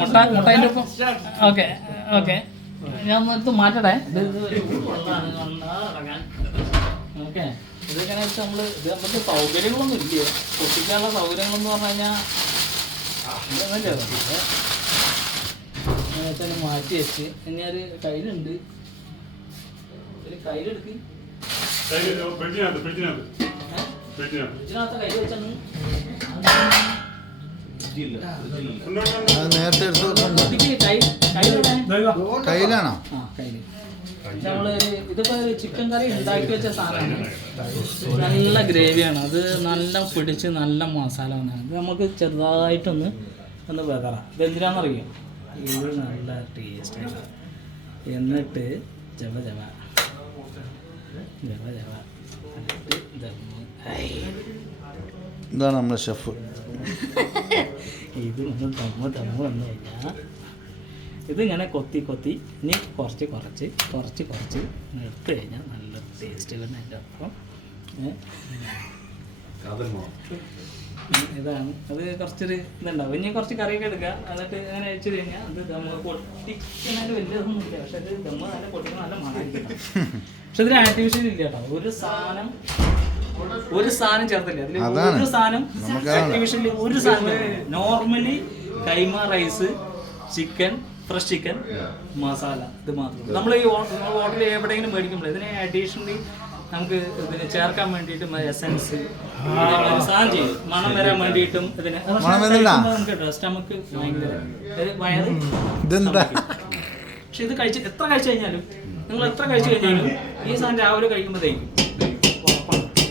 മുട്ടേൻ്റെ ഒപ്പം okay okay ഞാൻ ഇത് മാറ്റട്ടെ ഓക്കെ ഇതൊക്കെയാണെന്ന് വെച്ചാൽ നമ്മൾ ഇത് നമുക്ക് സൗകര്യങ്ങളൊന്നും ഇല്ല പൊട്ടിക്കാനുള്ള സൗകര്യങ്ങളെന്ന് പറഞ്ഞു കഴിഞ്ഞാൽ ഇതൊന്നല്ലേ വെച്ചാൽ മാറ്റി വെച്ച് ഇനി ഒരു കയ്യിലുണ്ട് ഒരു കയ്യിലെടുക്ക് ഫ്രിഡ്ജിനകത്ത് കയ്യിൽ വെച്ചാൽ നേരത്തെ എടുത്ത് കയ്യിലാണോ? നമ്മള് ഇതിപ്പോ ചിക്കൻ കറി ഉണ്ടാക്കി വെച്ച സാധനമാണ്. നല്ല ഗ്രേവിയാണ്, അത് നല്ല പിടിച്ച് നല്ല മസാല വന്നാണ്. ഇത് നമുക്ക് ചെറുതായിട്ടൊന്ന് വെതറാം. ഇത് എന്തിനാണെന്നറിയാം, ഇത് നല്ല ടേസ്റ്റാണ്. എന്നിട്ട് ജവ ജവ ജവ ജവ ഇതാണ് നമ്മുടെ ഷെഫ്. ഇത് ഒന്ന് തമ്മ വന്നു കഴിഞ്ഞാൽ ഇതിങ്ങനെ കൊത്തി ഇനി കുറച്ച് എടുത്തു കഴിഞ്ഞാൽ നല്ല ടേസ്റ്റ് വരുന്ന അതിൻ്റെ അപ്പം ഇതാണ്. അത് കുറച്ചൊരു ഇതുണ്ടാവും. ഇനി കുറച്ച് കറിയൊക്കെ എടുക്കുക, എന്നിട്ട് അങ്ങനെ വെച്ച് കഴിഞ്ഞാൽ അത് നമുക്ക് പൊട്ടിക്കുന്നതിന് വലിയതൊന്നും ഇല്ല. പക്ഷെ അത് ദമ്മ നല്ല പൊട്ടിക്കുന്ന നല്ല മണമായിരിക്കും. പക്ഷെ ഇതിന് ആർട്ടിഫിഷ്യൽ ഇല്ല കേട്ടോ. ഒരു സാധനം ചേർത്തില്ല അതിൽ. ഒരു സാധനം ആർട്ടിഫിഷ്യലി ഒരു സാധനം. നോർമലി കൈമ rice, chicken, fresh chicken, masala, ഇത് മാത്രം. നമ്മൾ ഈ ഹോട്ടലിൽ എവിടെയെങ്കിലും മേടിക്കുമ്പോൾ ഇതിനെ അഡീഷണലി നമുക്ക് ഇതിന് ചേർക്കാൻ വേണ്ടിയിട്ടും എസൻസ് സാധനം ചെയ്യും, മണം വരാൻ വേണ്ടിയിട്ടും. ഇതിന് സ്റ്റമക്ക് ഭയങ്കര വയറ്. പക്ഷെ ഇത് എത്ര കഴിച്ചു കഴിഞ്ഞാലും, നിങ്ങൾ എത്ര കഴിച്ചു കഴിഞ്ഞാലും ഈ സാധനം രാവിലെ കഴിക്കുമ്പോഴത്തേക്കും